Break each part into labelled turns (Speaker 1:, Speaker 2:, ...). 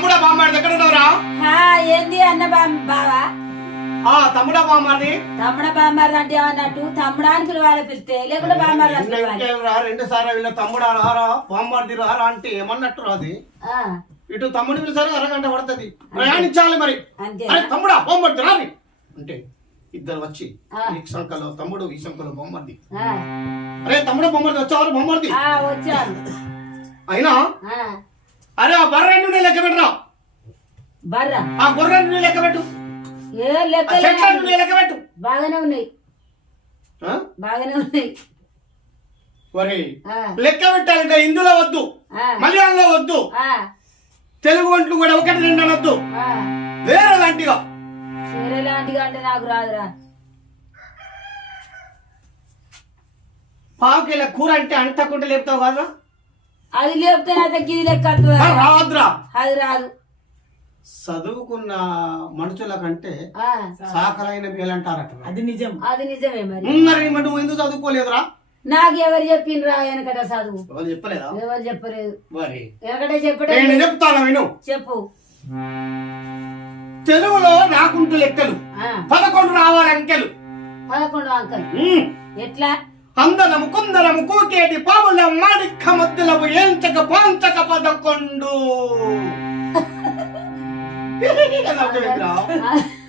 Speaker 1: తమ్ముడా బామ్మారిది ఎక్కడ ఉన్నావురా
Speaker 2: హా, ఏంది అన్న బావా?
Speaker 1: ఆ తమ్ముడా బామ్మారిది.
Speaker 2: తమ్ముడ బామ్మారు అంటే ఏమన్నట్టు తమ్ముడా అని పిలవాలి పిలిస్తే లేకుంటే బామ్మారు అని పిలవాలి.
Speaker 1: రెండు సార్లు వీళ్ళ తమ్ముడా రారా బామ్మారిది రారా అంటే ఏమన్నట్టు రాది?
Speaker 2: ఆ,
Speaker 1: ఇటు తమ్ముడు పిలిచారు అరగంట పడుతుంది. ప్రయాణించాలి మరి. అరే తమ్ముడా బొమ్మర్ది రాని. అంటే ఇద్దరు వచ్చి. ఈ సంఖలో తమ్ముడు ఈ సంఖలో బొమ్మర్ది. అరే తమ్ముడు బొమ్మర్ది వచ్చావారు బొమ్మర్ది. అయినా అరే ఆ బర్రె నుండి లెక్క పెట్టరా?
Speaker 2: బర్ర?
Speaker 1: ఆ గొర్రె నుండి లెక్క పెట్టు?
Speaker 2: ఏ లెక్క
Speaker 1: చెట్ల నుండి లెక్క పెట్టు?
Speaker 2: బాగానే ఉన్నాయి.
Speaker 1: ఆ?
Speaker 2: బాగానే ఉన్నాయి.
Speaker 1: లెక్క పెట్టాలంటే హిందూలో వద్దు మలయాళంలో వద్దు తెలుగు వంటలు కూడా ఒకటి రెండు అనొద్దు. వేరే లాంటిగా.
Speaker 2: సరే లాంటిగా అంటే నాకు రాదురా.
Speaker 1: పావుకిల కూర అంటే అంటకుండా లేపుతావు కదా
Speaker 2: అది లేపితే నా దగ్గర ఇది లెక్క?
Speaker 1: రాదురా.
Speaker 2: అది రాదు.
Speaker 1: చదువుకున్న మనుషుల కంటే
Speaker 2: ఆ,
Speaker 1: సాకలైన మేలంటారట
Speaker 3: అది నిజం.
Speaker 2: అది నిజమే మరి.
Speaker 1: నువ్వు ఎందుకు చదువుకోలేదురా?
Speaker 2: నాకు ఎవరు చెప్పిండ్రా వెనకట చదువు?
Speaker 1: ఎవరు చెప్పలేదా?
Speaker 2: ఎవరు చెప్పలేదు.
Speaker 1: మరి.
Speaker 2: వెనకట చెప్పడే
Speaker 1: నేను చెప్తాను విను?
Speaker 2: చెప్పు.
Speaker 1: తెలుగులో రాకుంటు లెక్కలు. పదకొండు రావాలి అంకెలు.
Speaker 2: పదకొండు అంకల్. ఎట్లా?
Speaker 1: అందరము కుందరము కూకేటి పాముల మాడిక్క మధ్యలము ఏంచక పాంచక పదకొండు.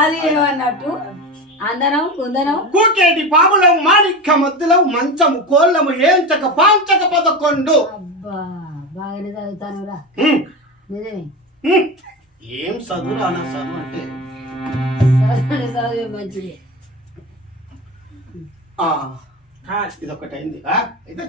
Speaker 2: అది ఏమన్నట్టు? అందనం కుందనం?
Speaker 1: కూకేటి పాముల మాడిక్క మధ్యలో మంచము కోళ్ళము ఏంచక పాంచక పదకొండు.
Speaker 2: అబ్బా బాగానే చదువుతానురా. నిజమే.
Speaker 1: ఏం చదువు రానా చదువు అంటే?
Speaker 2: చదువు మంచిది.
Speaker 1: ఇదొకటి అయింది అయితే